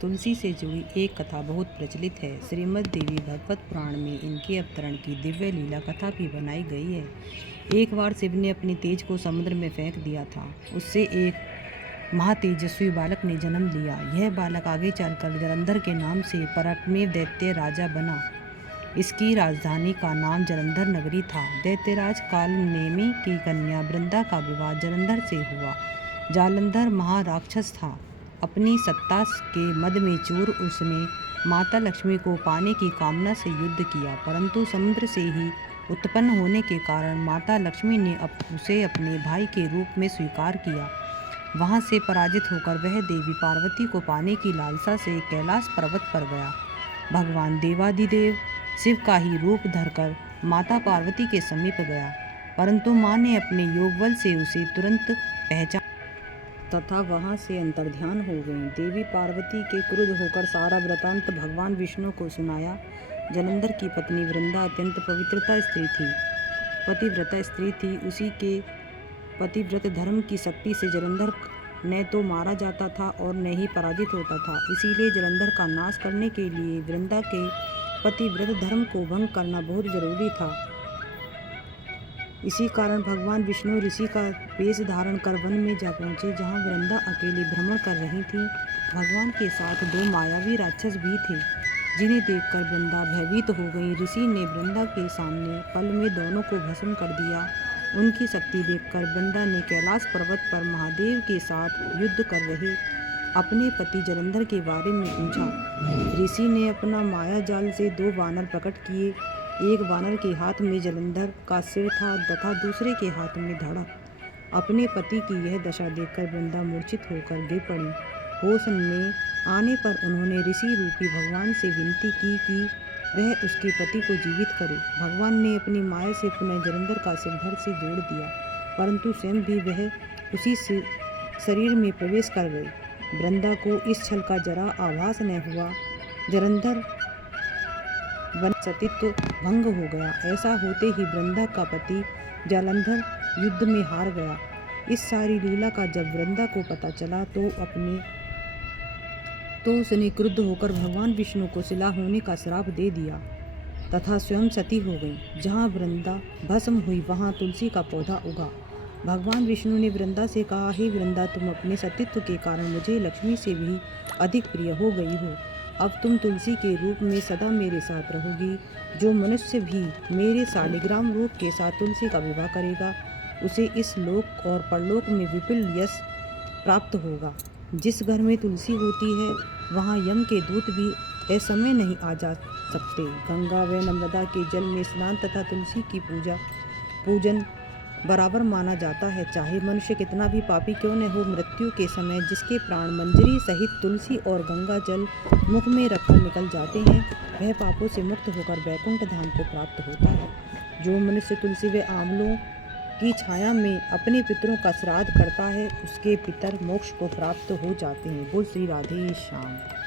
तुलसी से जुड़ी एक कथा बहुत प्रचलित है। श्रीमद् देवी भागवत पुराण में इनके अवतरण की दिव्य लीला कथा भी बनाई गई है। एक बार शिव ने अपनी तेज को समुद्र में फेंक दिया था। उससे एक महातेजस्वी बालक ने जन्म लिया। यह बालक आगे चलकर जलंधर के नाम से परमेव दैत्य राजा बना। इसकी राजधानी का नाम जलंधर नगरी था। दैत्यराज कालनेमी की कन्या वृंदा का विवाह जलंधर से हुआ। जालंधर महाराक्षस था। अपनी सत्ता के मद में चूर उसने माता लक्ष्मी को पाने की कामना से युद्ध किया, परंतु समुद्र से ही उत्पन्न होने के कारण माता लक्ष्मी ने उसे अपने भाई के रूप में स्वीकार किया। वहां से पराजित होकर वह देवी पार्वती को पाने की लालसा से कैलाश पर्वत पर गया। भगवान देवादिदेव शिव का ही रूप धरकर माता पार्वती के समीप गया, परंतु माँ ने अपने योगबल से उसे तुरंत पहचान तथा वहां से अंतर्ध्यान हो गई। देवी पार्वती के क्रुद्ध होकर सारा वृतांत भगवान विष्णु को सुनाया। जलंधर की पत्नी वृंदा अत्यंत पतिव्रता स्त्री थी। उसी के पतिव्रत धर्म की शक्ति से जलंधर न तो मारा जाता था और न ही पराजित होता था। इसीलिए जलंधर का नाश करने के लिए वृंदा के पतिव्रत धर्म को भंग करना बहुत जरूरी था। इसी कारण भगवान विष्णु ऋषि का वेश धारण कर वन में जा पहुंचे, जहां वृंदा अकेली भ्रमण कर रही थी। भगवान के साथ 2 मायावी राक्षस भी थे, जिन्हें देखकर वृंदा भयभीत हो गई। ऋषि ने वृंदा के सामने पल में दोनों को भस्म कर दिया। उनकी शक्ति देखकर वृंदा ने कैलाश पर्वत पर महादेव के साथ युद्ध कर रहे अपने पति जलंधर के बारे में पूछा। ऋषि ने अपना माया जाल से 2 वानर प्रकट किए। एक वानर के हाथ में जलंधर का सिर था तथा दूसरे के हाथ में धड़। अपने पति की यह दशा देखकर वृंदा मूर्छित होकर गिर पड़ी। होश में आने पर उन्होंने ऋषि रूपी भगवान से विनती की कि वह उसके पति को जीवित करे। भगवान ने अपनी माया से पुनः जलंधर का सिर धड़ से जोड़ दिया, परंतु स्वयं भी वह उसी शरीर में प्रवेश कर गए। वृंदा को इस छल का जरा आभास न हुआ। जलंधर वन सतीत्व भंग हो गया। ऐसा होते ही वृंदा का पति जालंधर युद्ध में हार गया। इस सारी लीला का जब वृंदा को पता चला तो उसने क्रुद्ध होकर भगवान विष्णु को शिला होने का श्राप दे दिया तथा स्वयं सती हो गई। जहाँ वृंदा भस्म हुई वहाँ तुलसी का पौधा उगा। भगवान विष्णु ने वृंदा से कहा, हे वृंदा, तुम अपने सतीत्व के कारण मुझे लक्ष्मी से भी अधिक प्रिय हो गई हो। अब तुम तुलसी के रूप में सदा मेरे साथ रहोगी। जो मनुष्य भी मेरे शालिग्राम रूप के साथ तुलसी का विवाह करेगा, उसे इस लोक और परलोक में विपुल यश प्राप्त होगा। जिस घर में तुलसी होती है वहाँ यम के दूत भी असमय नहीं आ जा सकते। गंगा व नर्मदा के जल में स्नान तथा तुलसी की पूजन बराबर माना जाता है। चाहे मनुष्य कितना भी पापी क्यों न हो, मृत्यु के समय जिसके प्राण मंजरी सहित तुलसी और गंगा जल मुख में रखकर निकल जाते हैं, वह पापों से मुक्त होकर वैकुंठ धाम को प्राप्त होता है। जो मनुष्य तुलसी व आंवलों की छाया में अपने पितरों का श्राद्ध करता है, उसके पितर मोक्ष को प्राप्त हो जाते हैं। बोल श्री राधे श्याम।